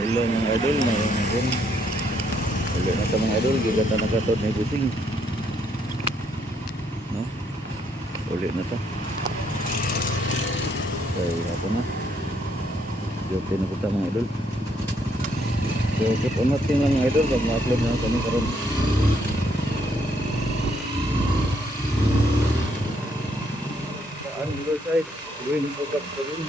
Hello mga idol, ngayon ulit na ito mga idol, gigata na katod na guting, no? Ulit na ito. Kaya ako na duty na kita mga idol. So keep on watching lang mga idol pag ma-upload na kami karon. Saan dito side, going to cut the room.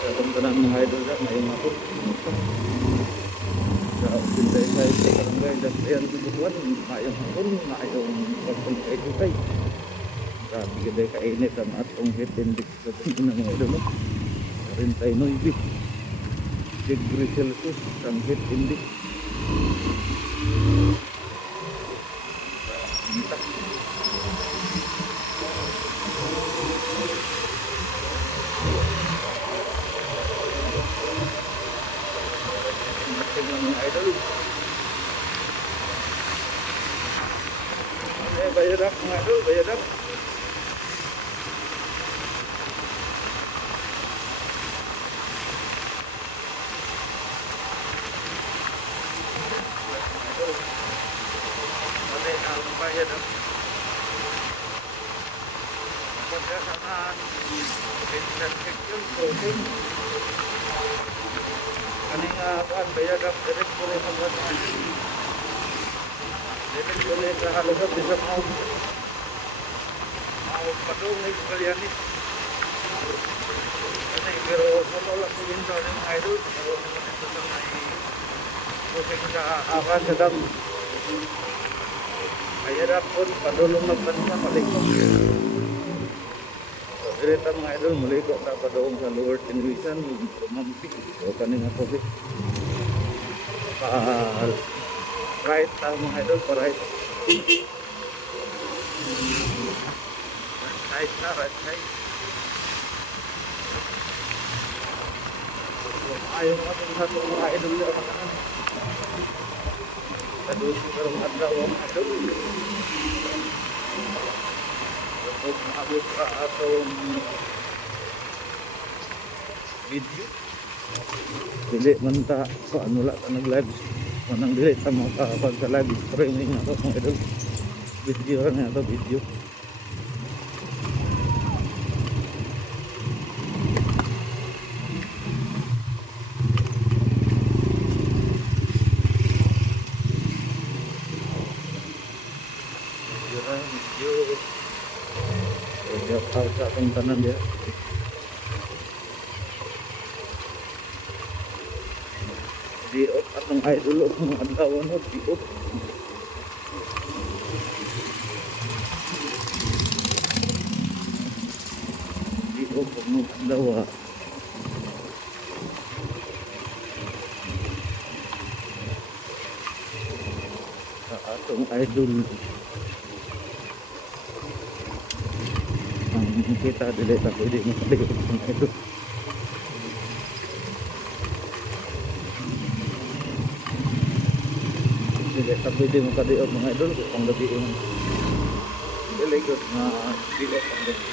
Sa tanan mga idol na ngayong ako sa Pintay side sa Barangay Dastayan Tubuan, ngayong hapon, ngayong pagpulkay tutay. Grabe ganda kainit ang atong heat index sa tingin ng mga idol, no? 49 degree Celsius ang heat index. Mga idol, bayadak mga idol, bayadak. Ada ang bayadak. Pagkasaan intersection crossing. Kaning kan bayadak direct ko rin magkasaan. Direct ko rin sa halusap bisa mau padung ni kalianit. Kasi pero matulak ko yun sa mga idol. Pero naman ito sa may crossing sa akan sa dam. Bayadak po padulong magbansa malikot. Direta mga idol, maliko ta pa doon sa lower Tinwisan, romantic. O kaning ako si right ta mga idol, pa right. Right na, right side. Ayaw nga itong sa itong mga idol na makanan. Kadusin karong adlaw ang idol. Untuk maabot ka atong video. Dili man ta paano la ta nag-live. Manang dili ta makapag sa live streaming ato mga idol. Video na ato video. Video. Siap sa atong tanan dia. Diop atong idol mga adlaw no, diop. Diop mga adlaw. Sa atong idol. Kita dili ta pwede makaligot ng idol. Dili ta pwede makaligot mga idol kung gabi yung diligot na diot ang gabi.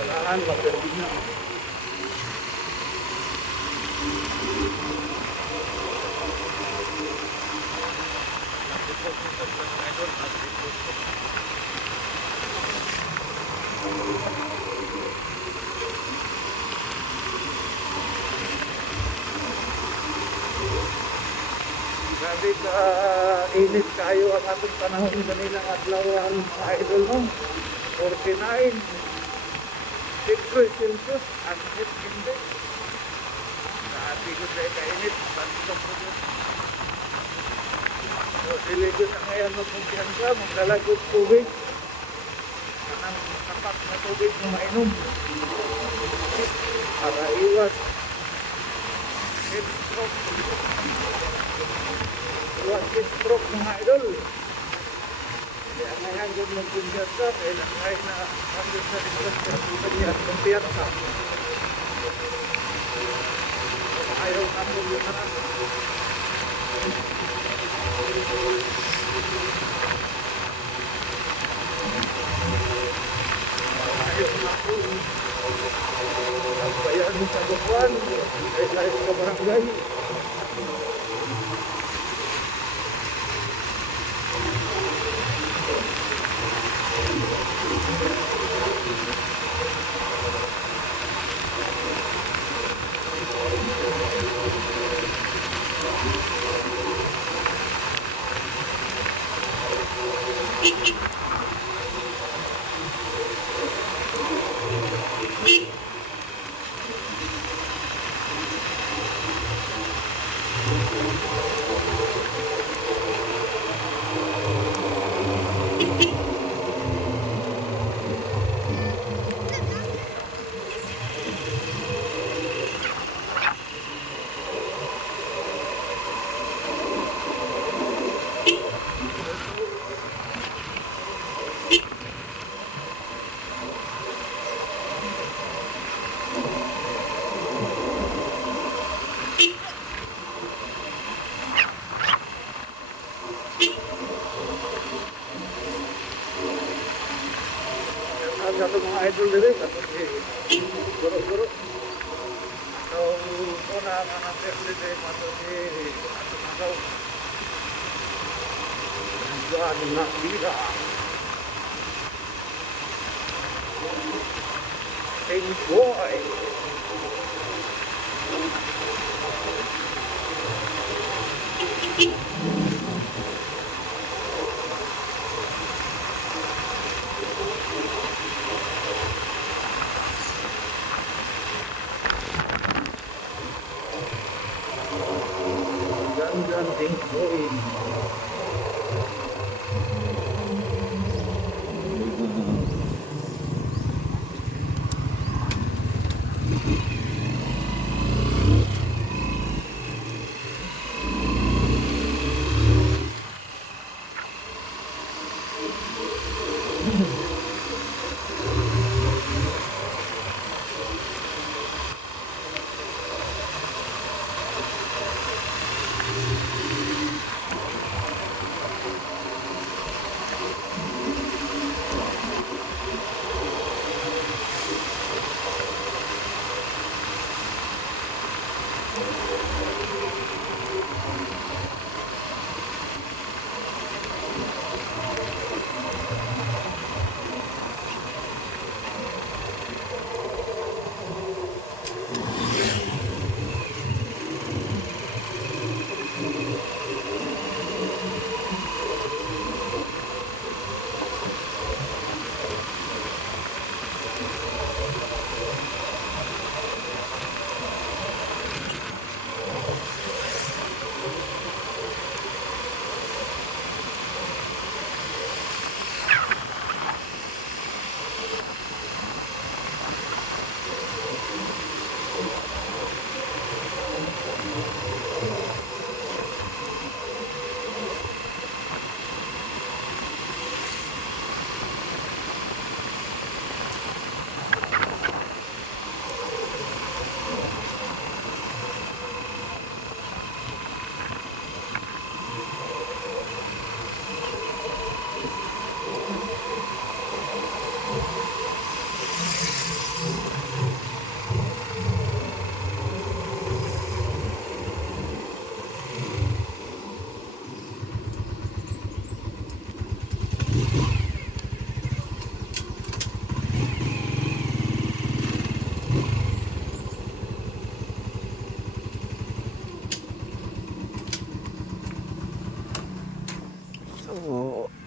Walahan pagdating na. pagpunta sa mga idol at ito. Grabe ka init kayo ang atong panahon kanilang adlaw mga idol mo. 49 degrees Celsius ang heat index. Grabe ko sa kainit, pantong ko dyan. So, diligo sa ngayon magkumpiyansa, magdalagog tubig. Kanang tapat na tubig na mainom. Para iwas heat stroke. Iwas heat stroke mga idol. Kaya ngayon kung magkumpiyansa, kailan ngayon na kapit sa responsibility at kumpiyansa. Ayaw na po yung harap. Ayaw na po. Ang bayan sa buwan, ay lahat sa barangay. Satu mga idol diri satu si guru-guru atau una mga diri mato si atau dan na bila enjoy dan enjoy.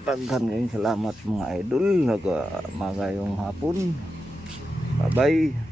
Daghan kayong salamat mga idol. Magayong hapon. Bye bye.